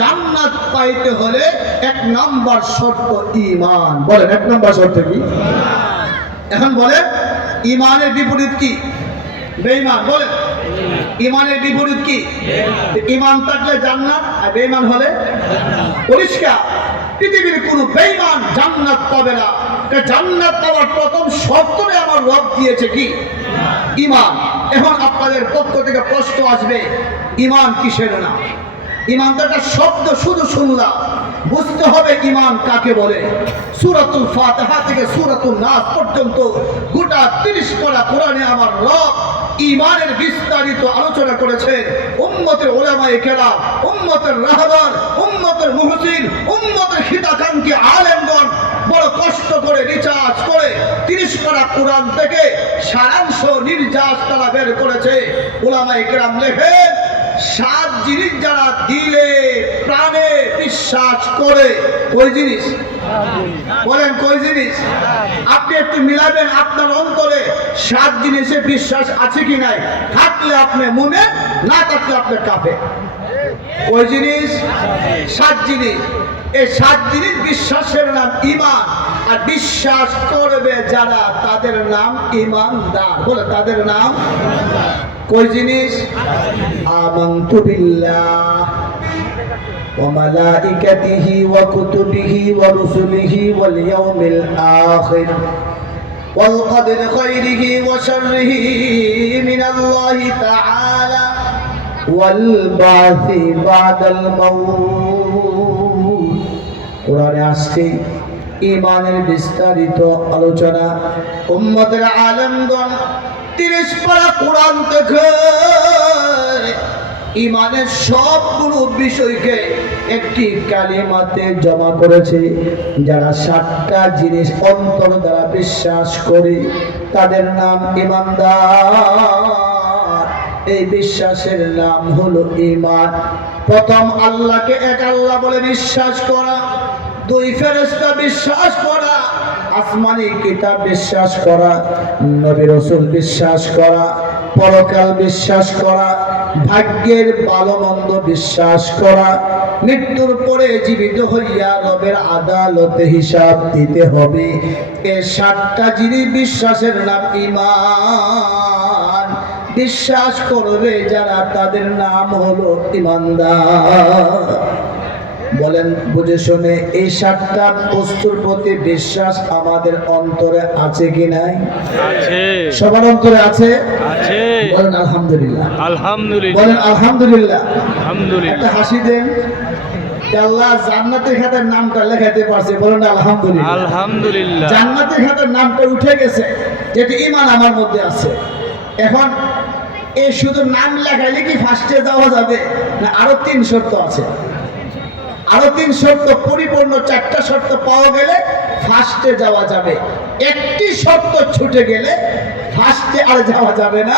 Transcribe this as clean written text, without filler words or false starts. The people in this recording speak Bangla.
জান্নাত পাইতে হলে এক নাম্বার শর্ত ঈমান। বলেন এক নাম্বার শর্ত কি? এখন বলেন ঈমানের বিপরীত কি? বেঈমান। বলেন ঈমানের বিপরীত কি? ঈমান থাকলে জান্নাত, আর বেঈমান হলে পরিষ্কার। পৃথিবীর কোন বেঈমান জান্নাত পাবে না। জান্নাত পাওয়ার প্রথম শর্তই আমার রব দিয়েছে কি? ঈমান। এখন আপনাদের পক্ষ থেকে প্রশ্ন আসবে, ঈমান কিসের নাম? ঈমান তো একটা শব্দ, শুধু শুনলাম, বুঝতে হবে ঈমান কাকে বলে। সূরাতুল ফাতিহা থেকে সূরাতুন নাস পর্যন্ত গোটা 30 পারা কোরআনে আমার রব ঈমানের বিস্তারিত আলোচনা করেছেন। উম্মতের উলামায়ে কেরাম, উম্মতের রাহবার, উম্মতের মুহসিন, উম্মতের হিতাকাঙ্ক্ষী আলেমগণ বড় কষ্ট করে রিসার্চ করে 30 পারা কোরআন থেকে সারাংশ নির্যাস তারা বের করেছে। উলামায়ে কেরাম লেখেন 7 জিনিস যারা দিলে প্রাণে বিশ্বাস করে। কোন জিনিস? বলেন কোন জিনিস? আপনি একটু মিলাবেন আপনার অন্তরে 7 জিনিসে বিশ্বাস আছে কি নাই। থাকলে আপনি মুমিন, না থাকলে আপনি কাফের। কোন জিনিস? 7 জিনিস। এই 7 জিনিস বিশ্বাসের নাম ঈমান। আর বিশ্বাস করবে যারা তাদের নাম ঈমানদার। বলে তাদের নাম কোন জিনিস? আমানতু বিল্লাহ ওয়া মালাইকাতিহি ওয়া কুতুবিহি ওয়া রুসুলিহি ওয়াল ইয়াউমিল আখির ওয়াল কদরি খাইরিহি ওয়া শাররিহি মিনাল্লাহি তাআলা ওয়াল বাসি বাদাল মাউত। কোরআনে আসছে ঈমানের বিস্তারিত আলোচনা। উম্মতের আলেমগণ 30 পারা কোরআন থেকে ঈমানের সবগুলো বিষয়কে একটি কালিমাতে জমা করেছে। যারা 7টা জিনিস অন্তর দ্বারা বিশ্বাস করে তাদের নাম ঈমানদার। এই বিশ্বাসের নাম হলো ঈমান। প্রথম আল্লাহকে এক আল্লাহ বলে বিশ্বাস করা, 2 ফেরেশতা বিশ্বাস করা, আসমানি কিতাব বিশ্বাস করা, নবী রাসূল বিশ্বাস করা, পরকাল বিশ্বাস করা, ভাগ্যের ভালো মন্দ বিশ্বাস করা, মৃত্যুর পরে জীবিত হইয়া রবের আদালতে হিসাব দিতে হবে। এই 7টা জিনিস বিশ্বাসের নাম ঈমান। বিশ্বাস করবে যারা তাদের নাম হলো ঈমানদার। বলেন বুঝে শুনে এই 7টা বস্তুর প্রতি বিশ্বাস আমাদের অন্তরে আছে কি নাই? আছে। সবার অন্তরে আছে? আছে। বলেন আলহামদুলিল্লাহ। আলহামদুলিল্লাহ। বলেন আলহামদুলিল্লাহ। আলহামদুলিল্লাহ। একটা হাসি দেন। আল্লাহ জান্নাতের খাতার নামটা লেখাতে পারছে। বলেন আলহামদুলিল্লাহ। আলহামদুলিল্লাহ। জান্নাতের খাতার নামটা উঠে গেছে, যেটি ঈমান আমার মধ্যে আছে। এখন এই শুধু নাম লেখাইলে কি ফার্স্টে যাওয়া যাবে না? আরো 3 শর্ত আছে। আরো 3 শর্ত পরিপূর্ণ, 4টা শর্ত পাওয়া গেলে ফার্স্টে যাওয়া যাবে। একটি শর্ত ছুটে গেলে ফার্স্টে আর যাওয়া যাবে না।